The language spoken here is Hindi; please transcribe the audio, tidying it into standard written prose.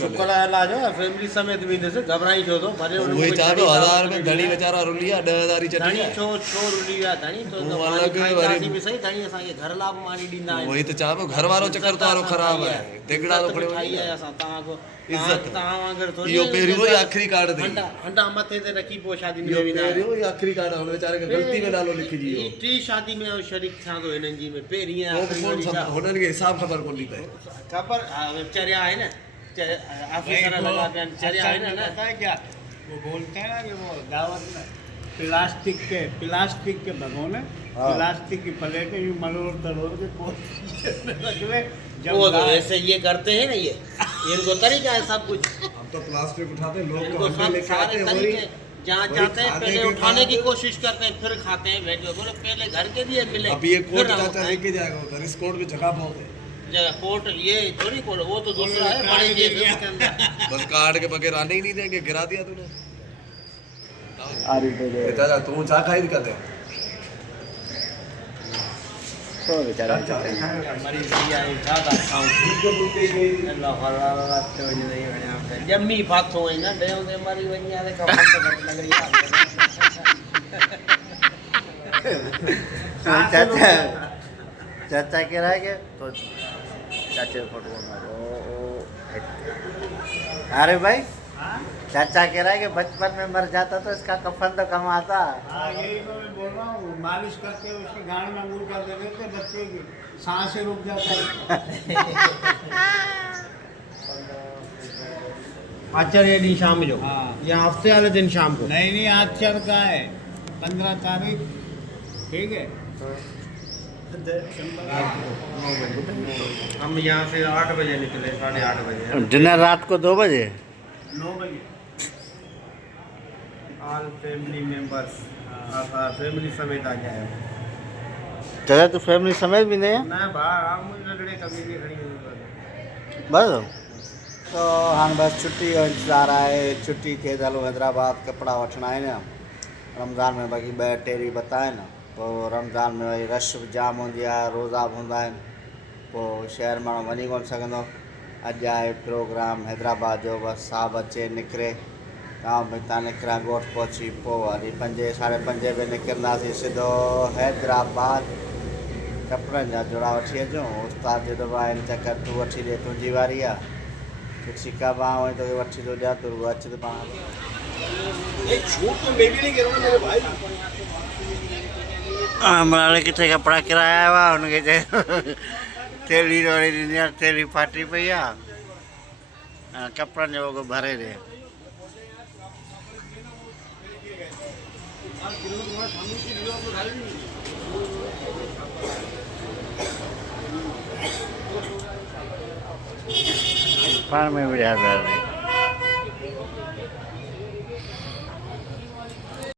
शुक्र इलाज हो फैमिली समेत भी से घबराई छो तो भले वही चाहे 1000 में धनी बेचारा रुलिया 10000 ही चटी धनी छो रुलिया धनी तो अलग वरी भी सही धनी असा ये घर लाभ मानी दींदा वही तो चाहे घर वालो चक्कर तो खराब है देगड़ा तो खड़े ठाई है असा ता को इज्जत ता वांगर थोड़ी यो पेरियो ही आखिरी कार्ड दे हंडा मथे ते रखी पो शादी में यो भी ना पेरियो ही आखिरी कार्ड हम बेचारे के गलती में नालो लिख जी ई टी शादी में शरीक था तो इनन जी में पेरिया होनन के हिसाब खबर कोनी पे खबर चर्या है ना ऑफिसर लगा के चर्या है ना पता है क्या वो बोलते हैं ना कि वो दावत में प्लास्टिक के भगोने प्लास्टिक की प्लेटें यूं मरोड़ तरोड़ के रख ले वो तो ऐसे ये करते हैं ना ये इनको तरीका है सब कुछ हम तो प्लास्टिक उठाते लोग इनको तो सब लेके सारे आते तरीके वही जहाँ जाते हैं पहले उठाने की कोशिश करते हैं फिर खाते हैं बैठ के बोले पहले घर के दिए मिले अब ये कोट चाचा लेके जाएगा उधर इस कोट में जगह बहुत है जगह कोट ये थोड़ी कोट वो तो दूसरा है बड़े जेब है उसके अंदर बस कार्ड के बगैर आने ही नहीं देंगे गिरा दिया तूने अरे चाचा तू चा खाई दिक्कत है सो बेचारा हमारी भैया ज्यादा खाऊं अल्लाह अल्लाह तो नहीं बना पे जम्मी बात हो ना दे दे हमारी भैया दे का लग रही चाचा चाचा कह रहा है कि तो चाचे फोटो अरे भाई चाचा कह रहा है कि बचपन में मर जाता तो इसका कफन तो कम आता। हाँ यही तो मैं बोल रहा हूँ मालिश करते हुए उसके गांड में अंगूर कर देते थे बच्चे की सांसें रुक जाता है। आचार्य दिन शाम जो हाँ। या हफ्ते वाले दिन शाम को नहीं आज चल का है 15 तारीख ठीक है। हम यहाँ से 8 बजे निकले 8:30 बजे डिनर रात को 2 बजे 9 बजे ऑल फैमिली मेंबर्स फैमिली समेत आ जाए चाचा तू फैमिली समेत भी नहीं है ना बाहर मुझे लगड़े कभी भी खड़ी बस तो हाँ बस छुट्टी जो इंतज़ार आहे छुट्टी थे हलो हैदराबाद कपड़ा वठणा है ना रमज़ान में बाक़ी 2 टेरी बताए न तो रमज़ान में वही रश जाम होंदी आहे रोज़ा हूंदा आहिनि पोइ शहर माण्हू वञी कोन सघंदो अॼु आहे प्रोग्राम हैदराबाद जो बस साहब अचे निकिरे गांव में हितां निकिरा ॻोठ पहुची पोइ वरी 5 साढे 5 बजे निकिरंदासीं सिधो हैदराबाद कपिड़नि जा जोड़ा वठी अचूं उस्ताद जो दफ़ा आहिनि चकर तूं वठी ॾे तुंहिंजी वारी आहे तो ठीकु आहे मां वरी तोखे वठी थो ॾियां तूं अच त पाण हमारे किथे कपड़ा किराया हुआ उनके तेली वाली ॾिनी तेली फाटी पई आहे कपिड़नि जो को भरे ॾे पाण में विढ़िया पिया